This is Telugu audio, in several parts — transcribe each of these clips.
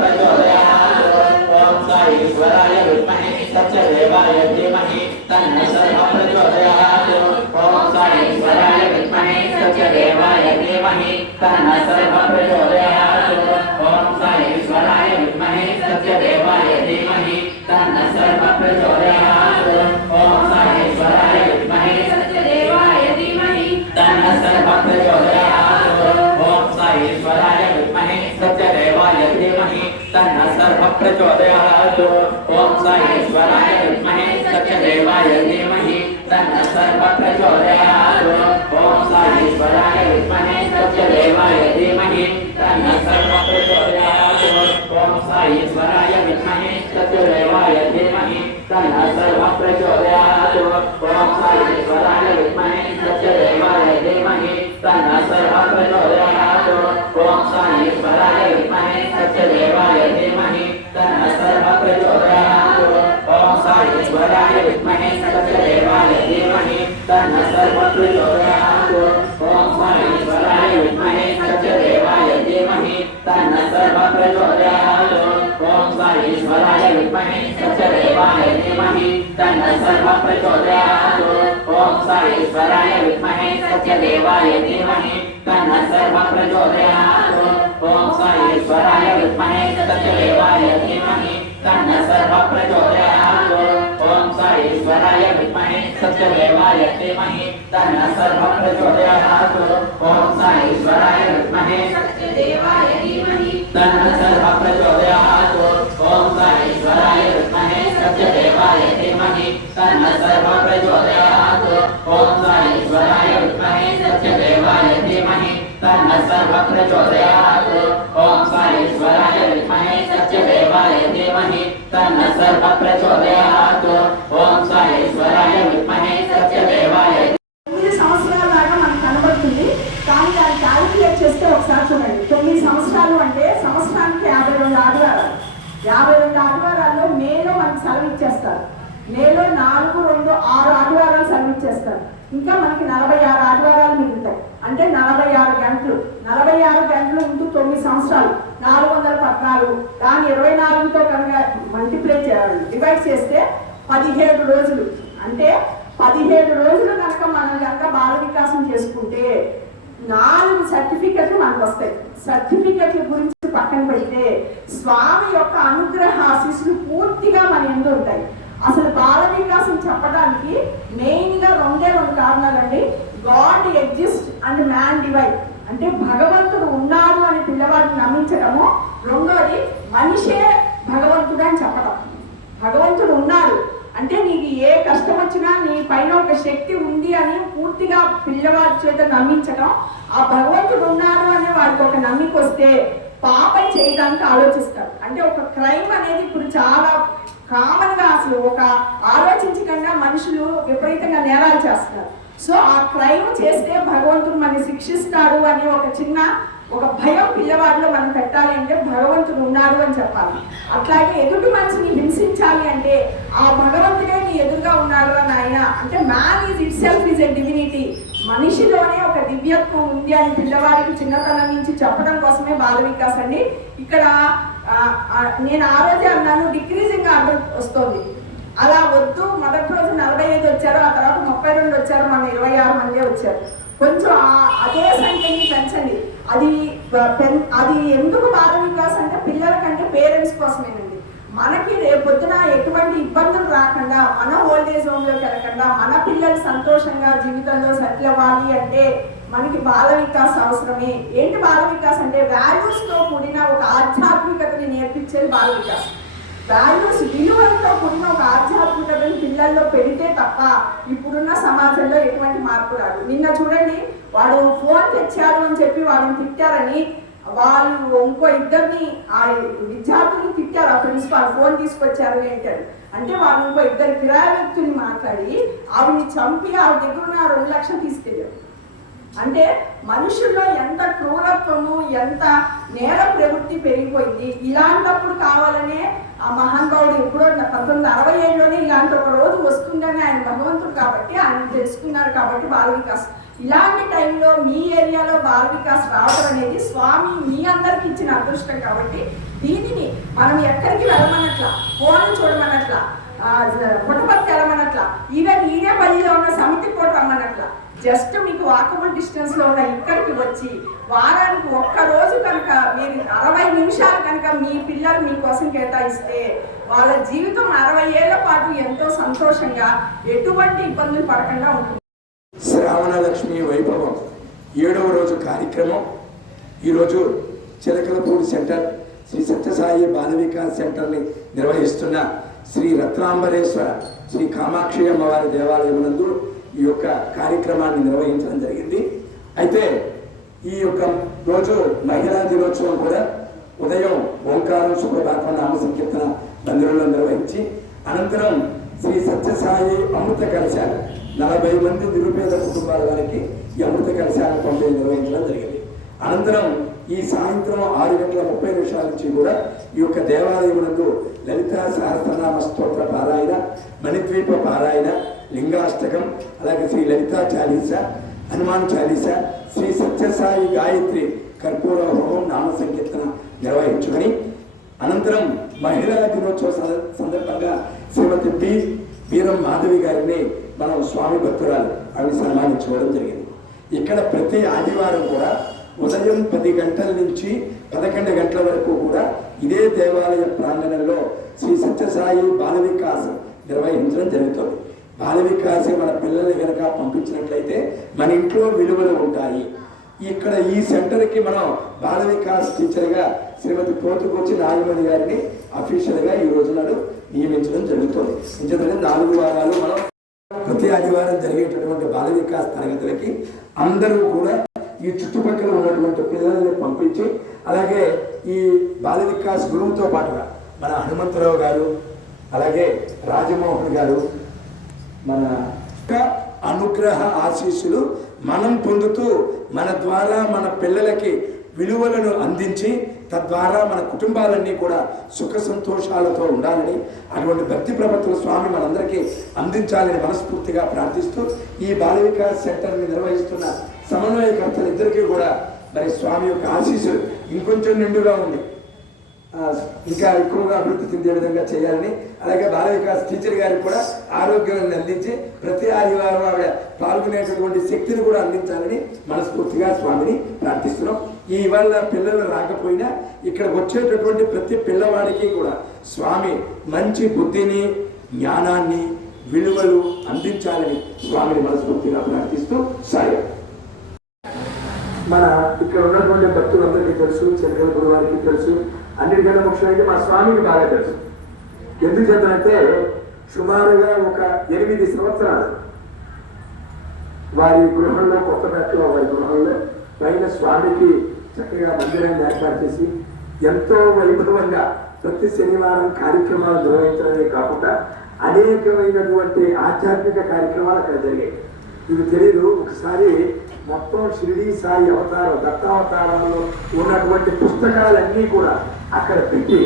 प्रचोदयात् ओम साईश्वराय विद्महे सत्यदेवाय धीमहि तन्नः सर्वः प्रचोदयात् ओम साईश्वराय विद्महे सत्यदेवाय धीमहि तन्नः सर्वः प्रचोदयात् ओम साईश्वराय विद्महे सत्यदेवाय धीमहि तन्नः सर्वः प्रचोदयात् ओम साईश्वराय विद्महे सत्यदेवाय धीमहि तन्नः सर्वः प्रचोदयात् ओम साईश्वराय विद्महे सत्यदेवाय धीमहि तन्नः सर्वः प्रचोदयात् ओम साईश्वराय विद्महे सत्यदेवाय धीमहि तन्नः सर्वः प्रचोदयात् ओम साईश्वराय विद्महे सत्यदेवाय धीमहि तन्नः सर्वः प्रचोदयात् ओम साईश्वराय विद्महे सत्यदेवाय धीमहि तन्नः सर्वः प्रचोदयात् ओम साईश्वराय विद्महे सत्यदेवाय धीमहि तन्नः सर्वः प्रचोदयात् ओम साईश्वराय विद्महे सत्यदेवाय धीमहि तन्नः सर्वः प्रचोदयात् ओम साईश्वराय विद्महे सत्यदेवाय धीमहि तन्नः सर्वः प्रचोदयात् ओम साईश्वराय विद्महे सत्यदेवाय धीमहि तन्नः सर्वः प्रचोदयात् ओम साईश्वराय विद्महे सत्यदेवाय धीमहि तन्नः सर्वः प्रचोदयात् ओम साईश्वराय विद्महे सत्यदेवाय धीमहि तन्नः सर्वः प्रचोदयात् ओम साईश्वराय विद्महे सत्यदेवाय धीमहि तन्नः सर्वः प्रचोदयात् ओम साईश्वराय विद्महे सत्यदेवाय సంవత్సరాల దాకా మనకు కనబడుతుంది. కానీ దాన్ని క్యాలిక్యులేట్ చేస్తే ఒకసారి చూడండి, 9 సంవత్సరాలు అంటే సంవత్సరానికి 52 ఆదివారాలు. 52 ఆదివారాల్లో మేలో మనకి సెలవు ఇచ్చేస్తారు. మేలో 4, 2, 6 ఆదివారాలు సెలవు ఇచ్చేస్తారు. ఇంకా మనకి 46 ఆదివారాలు మిగులుతాయి. అంటే 46 గంటలు. 46 గంటలు ఇంటూ 9 సంవత్సరాలు 414. దాన్ని 24తో కనుక డివైడ్ చేస్తే 17 రోజులు. అంటే 17 రోజులు కనుక మనం కనుక బాల వికాసం చేసుకుంటే 4 సర్టిఫికెట్లు మనకు వస్తాయి. సర్టిఫికెట్ల గురించి పక్కన పెడితే స్వామి యొక్క అనుగ్రహ ఆశీస్సులు పూర్తిగా మన ఎందు ఉంటాయి. అసలు బాల వికాసం చెప్పడానికి మెయిన్ గా 2 కారణాలండి. God exist and man divide. అంటే భగవంతుడు ఉన్నాడు అని పిల్లవాడిని నమ్మించడము. రెండోది మనిషే భగవంతుడు అని చెప్పడం. భగవంతుడు ఉన్నాడు అంటే నీకు ఏ కష్టం వచ్చినా నీ పైన ఒక శక్తి ఉంది అని పూర్తిగా పిల్లవాడి చేత నమ్మించడం. ఆ భగవంతుడు ఉన్నారు అనే వాడికి ఒక నమ్మిక వస్తే పాపం చేయడానికి ఆలోచిస్తారు. అంటే ఒక క్రైమ్ అనేది ఇప్పుడు చాలా కామన్ గా అసలు ఒక ఆలోచించకుండా మనుషులు విపరీతంగా నేరాలు చేస్తున్నారు. సో ఆ క్రైమ్ చేస్తే భగవంతుడు మనని శిక్షిస్తాడు అని ఒక భయం పిల్లవాడిలో మనం పెట్టాలి అంటే భగవంతుడు ఉన్నాడు అని చెప్పాలి. అట్లాగే ఎదుటి మనిషిని హింసించాలి అంటే ఆ భగవంతుడే నీ ఎదురుగా ఉన్నాడు అని ఆయన అంటే man is itself is a divinity. మనిషిలోనే ఒక దివ్యత్వం ఉంది అని పిల్లవాడికి చిన్నతనం నుంచి చెప్పడం కోసమే బాల వికాస్ అండి. ఇక్కడ నేను ఆ రోజే అన్నాను డిక్రీజింగ్ ఆర్డర్ వస్తుంది. అలా వద్దు. మొదటి రోజు 45 వచ్చారు, ఆ తర్వాత 32 వచ్చారు, మన 26 మందే వచ్చారు. కొంచెం అదే సంఖ్యని పెంచండి. అది ఎందుకు బాల వికాస్ అంటే పిల్లల కంటే పేరెంట్స్ కోసమేనండి. మనకి రేపొద్దున ఎటువంటి ఇబ్బందులు రాకుండా, మన ఓల్డేజ్ హోమ్లోకి వెళ్ళకుండా, మన పిల్లలు సంతోషంగా జీవితంలో సెటిల్ అవ్వాలి అంటే మనకి బాల వికాస్ అవసరమే. ఏంటి బాల వికాస్ అంటే వాల్యూస్తో కూడిన ఒక ఆధ్యాత్మికతని నేర్పించేది బాల వికాస్. వాల్యూస్, విలువలతో కూడిన ఒక ఆధ్యాత్మికతని పిల్లల్లో పెడితే తప్ప ఇప్పుడున్న సమాజంలో ఎటువంటి మార్పు రాదు. నిన్న చూడండి, వాడు ఫోన్ తెచ్చారు అని చెప్పి వాళ్ళని తిట్టారని వాళ్ళు ఇంకో ఇద్దరిని ఆ విద్యార్థులు తిట్టారు. ఆ ప్రిన్సిపాల్ ఫోన్ తీసుకొచ్చారు ఏంటారు అంటే వాళ్ళు ఇంకో ఇద్దరు కిరాయి వ్యక్తుల్ని మాట్లాడి ఆవిని చంపి ఆవిడ దగ్గర ఉన్న 2 లక్షలు తీసుకెళ్ళారు. అంటే మనుషుల్లో ఎంత క్రూరత్వము, ఎంత నేర ప్రవృత్తి పెరిగిపోయింది. ఇలాంటప్పుడు కావాలనే ఆ మహానుభావుడు ఎప్పుడో 1967లోనే ఇలాంటి ఒక రోజు వస్తుందని ఆయన భగవంతుడు కాబట్టి ఆయన తెలుసుకున్నారు కాబట్టి బాల వికాస్. ఇలాంటి టైంలో మీ ఏరియాలో బాల వికాస్ రావడం అనేది స్వామి మీ అందరికి ఇచ్చిన అదృష్టం కాబట్టి దీనిని మనం ఎక్కడికి వెళ్ళమన్నట్లా, ఫోన్ చూడమన్నట్ల, పుట్టపర్తి వెళ్ళమన్నట్ల, ఈవెన్ ఈడేపల్లిలో ఉన్న సమితి కూడా రమ్మన్నట్ల, జస్ట్ మీకు వాకబుల్ డిస్టెన్స్ లో ఉన్న ఇక్కడికి వచ్చి వారానికి ఒక్క రోజు కనుక మీరు 60 నిమిషాలు కనుక మీ పిల్లలు మీకోసం కేటాయిస్తే వాళ్ళ జీవితం 60 ఏళ్ల పాటు ఎంతో సంతోషంగా ఎటువంటి ఇబ్బందులు పడకుండా ఉంటుంది. శ్రావణ లక్ష్మి వైభవం 7వ రోజు కార్యక్రమం ఈరోజు చిలకలపూడి సెంటర్ శ్రీ సత్యసాయి బాల వికాస్ సెంటర్ని నిర్వహిస్తున్న శ్రీ రత్నాంబరేశ్వర శ్రీ కామాక్షి అమ్మవారి దేవాలయం నందు ఈ యొక్క కార్యక్రమాన్ని నిర్వహించడం జరిగింది. అయితే ఈ యొక్క రోజు మహిళా దినోత్సవం కూడా ఉదయం ఓంకారం శుభ్రభాతం నామ సంకీర్తన మందిరంలో నిర్వహించి అనంతరం శ్రీ సత్యసాయి అమృత కలశాలు 40 మంది నిరుపేద కుటుంబాల వారికి ఈ అమృత కలశాల పంపిణీ నిర్వహించడం జరిగింది. అనంతరం ఈ సాయంత్రం 6:30 నుంచి కూడా ఈ యొక్క దేవాలయం నందు లలిత సహస్రనామ స్తోత్ర పారాయణ, మణిద్వీప పారాయణ, లింగాష్టకం, అలాగే శ్రీ లలితా చాలీస, హనుమాన్ చాలీస, శ్రీ సత్యసాయి గాయత్రి కర్పూర హోమం నామ సంకీర్తన నిర్వహించుకొని అనంతరం మహిళా దినోత్సవ సందర్భంగా శ్రీమతి పి వీరం మాధవి గారిని మనం స్వామి భక్తురాలు ఆవిడ సన్మానించుకోవడం జరిగింది. ఇక్కడ ప్రతి ఆదివారం కూడా ఉదయం 10 గంటల నుంచి 11 గంటల వరకు కూడా ఇదే దేవాలయ ప్రాంగణంలో శ్రీ సత్యసాయి బాల వికాస్ నిర్వహించడం జరుగుతుంది. బాల వికాస్ మన పిల్లల్ని కనుక పంపించినట్లయితే మన ఇంట్లో విలువలు ఉంటాయి. ఇక్కడ ఈ సెంటర్కి మనం బాల వికాస్ టీచర్గా శ్రీమతి పోతుకొచ్చి నాగమణి గారిని అఫీషియల్గా ఈ రోజు నాడు నియమించడం జరుగుతుంది. ఎందుకంటే 4 వారాలు మనం ప్రతి ఆదివారం జరిగేటటువంటి బాల వికాస్ తరగతులకి అందరూ కూడా ఈ చుట్టుపక్కల ఉన్నటువంటి పిల్లల్ని పంపించి అలాగే ఈ బాల వికాస్ గురువుతో పాటుగా మన హనుమంతరావు గారు అలాగే రాజమోహన్ గారు మన అనుగ్రహ ఆశీస్సులు మనం పొందుతూ మన ద్వారా మన పిల్లలకి విలువలను అందించి తద్వారా మన కుటుంబాలన్నీ కూడా సుఖ సంతోషాలతో ఉండాలని అటువంటి భక్తి ప్రపత్తుల స్వామి మనందరికీ అందించాలని మనస్ఫూర్తిగా ప్రార్థిస్తూ ఈ బాల వికాస్ సెంటర్ని నిర్వహిస్తున్న సమన్వయకర్తలు ఇద్దరికీ కూడా మరి స్వామి యొక్క ఆశీస్సులు ఇంకొంచెం నిండుగా ఉంది, ఇంకా ఎక్కువగా అభివృద్ధి చెందే విధంగా చేయాలని, అలాగే బాల వికాస్ టీచర్ గారికి కూడా ఆరోగ్యాన్ని అందించి ప్రతి ఆదివారం ఆవిడ పాల్గొనేటటువంటి శక్తిని కూడా అందించాలని మనస్ఫూర్తిగా స్వామిని ప్రార్థిస్తున్నాం. ఈ ఇవాళ పిల్లలు రాకపోయినా ఇక్కడ వచ్చేటటువంటి ప్రతి పిల్లవాడికి కూడా స్వామి మంచి బుద్ధిని, జ్ఞానాన్ని, విలువలు అందించాలని స్వామిని మనస్ఫూర్తిగా ప్రార్థిస్తూ సాయం. మన ఇక్కడ ఉన్నటువంటి భక్తులందరికీ తెలుసు, చంద్ర గురువారికి తెలుసు, అన్నిటికన్నా ముఖ్యమైనది మా స్వామికి బాగా తెలుసు. ఎందుకు చెప్తానంటే సుమారుగా ఒక 8 సంవత్సరాలు వారి గృహంలో, కొత్తపేటలో వారి గృహంలో పైన స్వామికి చక్కగా మందిరాన్ని ఏర్పాటు చేసి ఎంతో వైభవంగా ప్రతి శనివారం కార్యక్రమాలు నిర్వహించడమే కాకుండా అనేకమైనటువంటి ఆధ్యాత్మిక కార్యక్రమాలు అక్కడ జరిగాయి. ఇది తెలియదు, ఒకసారి మొత్తం షిరిడీ సాయి అవతారం, దత్తావతారాల్లో ఉన్నటువంటి పుస్తకాలన్నీ కూడా అక్కడ పెట్టి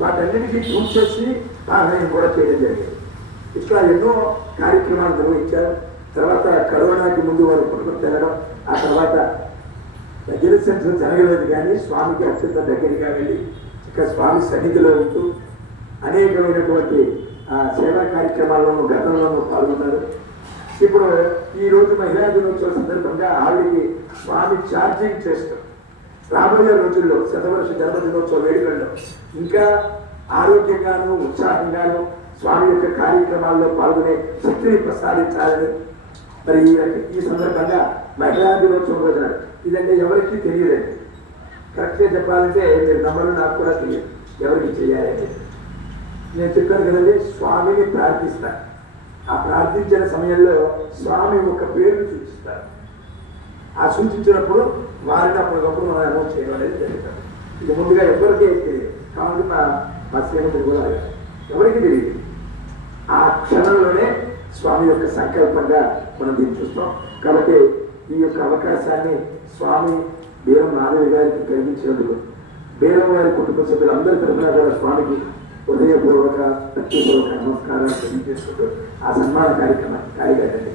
వాటన్నిటికీ పూజ చేసి పారాయణ కూడా చేయడం జరిగింది. ఇట్లా ఎన్నో కార్యక్రమాలు నిర్వహించారు. తర్వాత కరోనాకి ముందు వారు పుట్టుకు తినడం, ఆ తర్వాత దగ్గర సెంటర్ జరగలేదు కానీ స్వామికి అత్యంత దగ్గరగా వెళ్ళి ఇక స్వామి సన్నిధిలో ఉంటూ అనేకమైనటువంటి సేవా కార్యక్రమాల్లోనూ గతంలోనూ పాల్గొన్నారు. ఇప్పుడు ఈరోజు మహిళా దినోత్సవం సందర్భంగా ఆవిడికి స్వామి ఛార్జింగ్ చేస్తారు. రాబోయే రోజుల్లో శతవర్ష జన్మదినోత్సవ వేడుకల్లో ఇంకా ఆరోగ్యంగాను ఉత్సాహంగాను స్వామి యొక్క కార్యక్రమాల్లో పాల్గొనే శక్తిని ప్రసాదించాలని మరి ఈ సందర్భంగా మహిళా దినోత్సవం రోజున ఇదంటే ఎవరికి తెలియదండి. కరెక్ట్గా చెప్పాలంటే మీరు నమ్మరు, నాకు కూడా తెలియదు ఎవరికి చేయాలని. నేను చెప్పాను కదండి, స్వామిని ప్రార్థిస్తాను. ఆ ప్రార్థించిన సమయంలో స్వామి ఒక పేరును సూచిస్తారు. ఆ సూచించినప్పుడు వారిని అప్పటికప్పుడు మనం అనౌన్స్ చేయడం అనేది జరుగుతుంది. ఇది ముందుగా ఎవరికి తెలియదు. కాబట్టి మా శ్రీమతి కూడా ఎవరికి తెలియదు. ఆ క్షణంలోనే స్వామి యొక్క సంకల్పంగా మనం దీన్ని చూస్తాం. కాబట్టి ఈ యొక్క అవకాశాన్ని స్వామి బీరం నాగయ్య గారికి కలిగించినందుకు బీరం గారి కుటుంబ సభ్యులందరి తరఫున కూడా స్వామికి హృదయపూర్వక భక్తిపూర్వక నమస్కారాలు తెలియజేసుకుంటూ ఆ సన్మాన కార్యక్రమాన్ని కాయగట్టండి.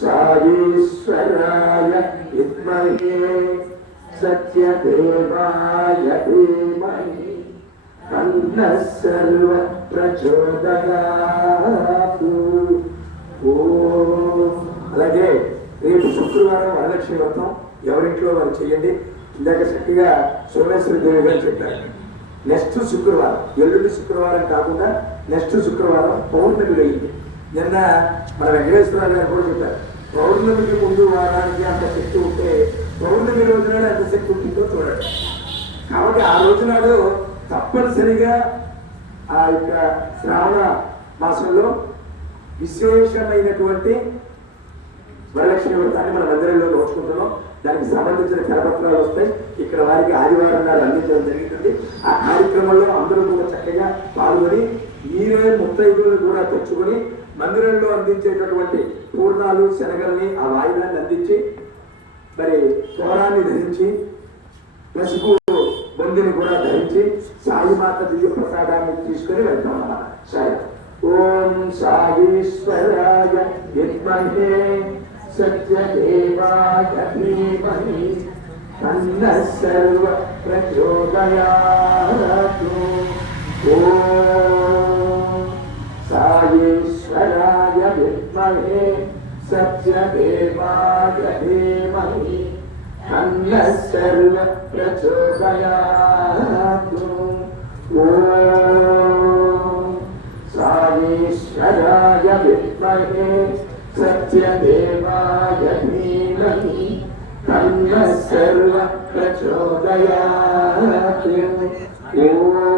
సాయీశ్వరాయ విద్మహే సత్యదేవాయ ధీమహి తన్నః సర్వ ప్రచోదయాత్. అలాగే రేపు శుక్రవారం వరలక్ష్మి వ్రతం ఎవరింట్లో వారు చేయండి. ఇందాక చక్కగా సోమేశ్వరి దేవి గారు చెప్పారు. నెక్స్ట్ శుక్రవారం, ఎల్లుండి శుక్రవారం కాకుండా నెక్స్ట్ శుక్రవారం పౌర్ణమి వెళ్ళింది. నిన్న మన వెంకటేశ్వర గారు కూడా చెప్పారు, పౌర్ణమికి ముందు వారానికి అంత శక్తి ఉంటే పౌర్ణమి రోజు నాడు ఎంత శక్తి ఉంటుందో చూడండి. కాబట్టి ఆ రోజు నాడు తప్పనిసరిగా ఆ యొక్క శ్రావణ మాసంలో విశేషమైనటువంటి వరలక్ష్మి వ్రతాన్ని మన మందిరంలో నోచుకుంటున్నాం. దానికి సంబంధించిన కరపత్రాలు వస్తాయి. ఇక్కడ వారికి ఆదివారం నాడు అందించడం జరుగుతుంది. ఆ కార్యక్రమంలో అందరూ కూడా చక్కగా పాల్గొని మీరే ముత్తైదులను కూడా తెచ్చుకొని మందిరంలో అందించేటటువంటి పూర్ణాలు శనగల్ని ఆ వాయిదాన్ని అందించి మరి తోరాన్ని ధరించి పసుపు బొందిని కూడా ధరించి సాయిమాత దివ్య ప్రసాదాన్ని తీసుకొని వెళ్తాం. సాయి ఓం సాయీశ్వరాయ విద్మహే సత్యదేవాయ ధీమహి తన్నః సర్వ ప్రచోదయాత్. ఓం సాయీశ్వరాయ విద్మహే సత్యదేవాయ ధీమహి తన్నః సర్వ ప్రచోదయాత్. ఓం సాయీశ్వరాయ విద్మహే సత్యదేవాయ ధీమహి తన్నః సర్వ ప్రచోదయాత్. ఓం